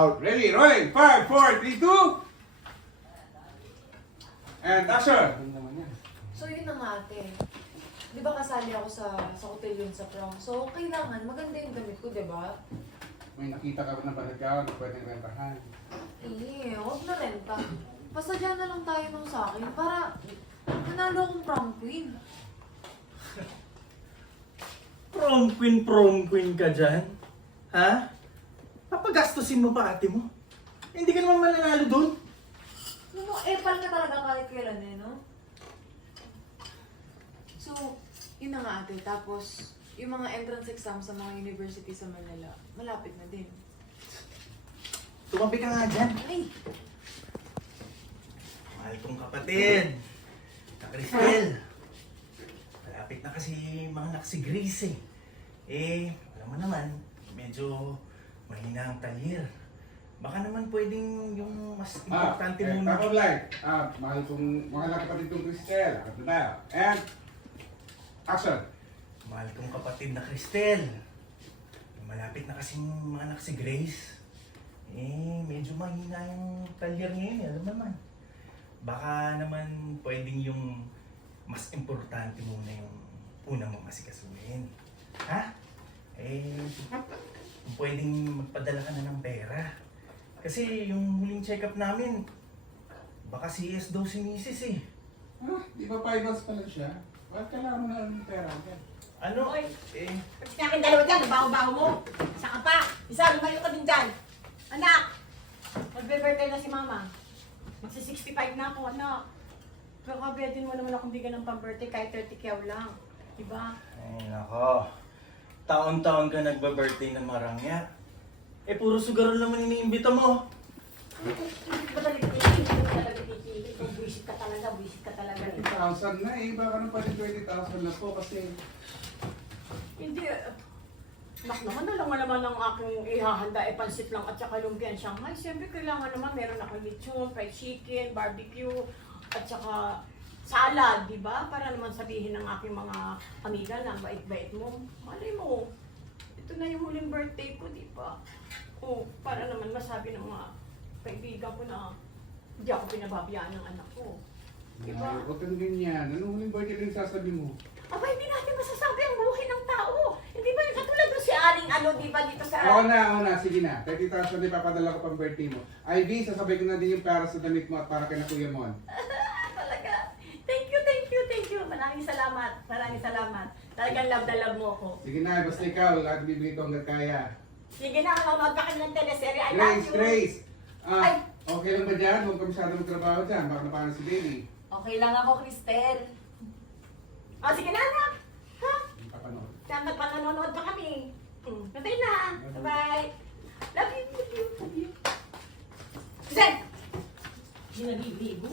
Out. Ready, rolling. 5, 4, 3, 2. And action. So yun na nga ate. Di ba kasali ako sa hotel yun sa prom? So kailangan maganda yung damit ko, di ba? May nakita ka ba ng balagaw na pwedeng rentahan? Eh, huwag na renta. Pasadya na lang tayo nung sa akin para nanalo akong prom queen. Prom queen ka dyan? Ha? Papagastusin mo pa ate mo? Hindi ka naman mananalo doon. Ano, epal ka talaga kahit kailan eh, no? So, yun na nga ate. Tapos, yung mga entrance exam sa mga university sa Manila, malapit na din. Tumabi ka nga dyan. Ay! Mahal kong kapatid. Na Cristel. Malapit na kasi mga anak si Grace eh. Eh, alam mo naman, medyo mahina ang talyer. Baka naman pwedeng yung mas importante muna. Tapos like, mahal kong mga kapatid kong Cristel. Akad na tayo. And action. Mahal kong kapatid na Cristel. Malapit na kasing mga anak si Grace. Eh, medyo mahina yung talyer ngayon, alam mo naman. Baka naman pwedeng yung mas importante muna yung unang mong asikasuhin. Ha? Eh, kung pwedeng magpadala ka na ng pera. Kasi yung huling check-up namin, baka CS daw si Mrs. eh. Di ba 5 months pa lang siya? Bakit kailangan mo na ng pera? Ano? Oy. Eh, Pati sa akin dalawa dyan, ang baho-baho mo. Isa ka pa. Isa, lumayo ka din dyan. Anak! Magbe-birthday na si mama. Magsi-65 na ako, anak. Kakabiyatin mo naman akong bigyan ng pang-birthday kahit 30 kyaw lang. Diba? ay nako. Taon-taon ka nagba-birthday ng marangya. Eh, puro sugarol naman iniimbita mo. Hindi ba talaga titigil? Hindi ba talaga titigil? Kung buwisit ka talaga, buwisit ka talaga. 20,000 na eh. Baka na pwede 20,000 na po kasi Hindi. Nak naman, alam mo naman ang aking ihahanda ay pansit lang at saka lumpiang Shanghai. Siyempre, kailangan naman meron akong lechon, fried chicken, barbecue, at saka salad, di ba? Para naman sabihin ng aking mga amiga na ang bait-bait mo. Malay mo, ito na yung huling birthday ko, di ba? O, para naman masabi ng mga kaibigan ko na hindi ako pinababayaan ng anak ko. Di ba? Ay, huwag kang ganyan. Anong huling birthday rin sasabi mo? Aba, hindi natin masasabi ang buhay ng tao. Hindi ba yung katulad doon si Aling di ba dito sa... Oo na. Sige na. 30,000 na ipapadala ko pang birthday mo. Ivy, sasabay ko na din yung para sa damit mo at para kay na Kuya Mon. Talaga. Thank you. Maraming salamat. Talagang love na love mo ako. Sige na, basta ikaw. Lahat bibigay ko hanggang kaya. Sige na, manonood ka ng teleserye. I love you. Grace! Ay. Okay lang ba dyan? Huwag ka masyado magtrabaho dyan. Baka napaano si baby. Okay lang ako, Cristel. Sige na, anak. Ha? Papanood. Saan nagpanonood pa kami? Patay na. Bye-bye. Love you. Zen! Hindi naliligo.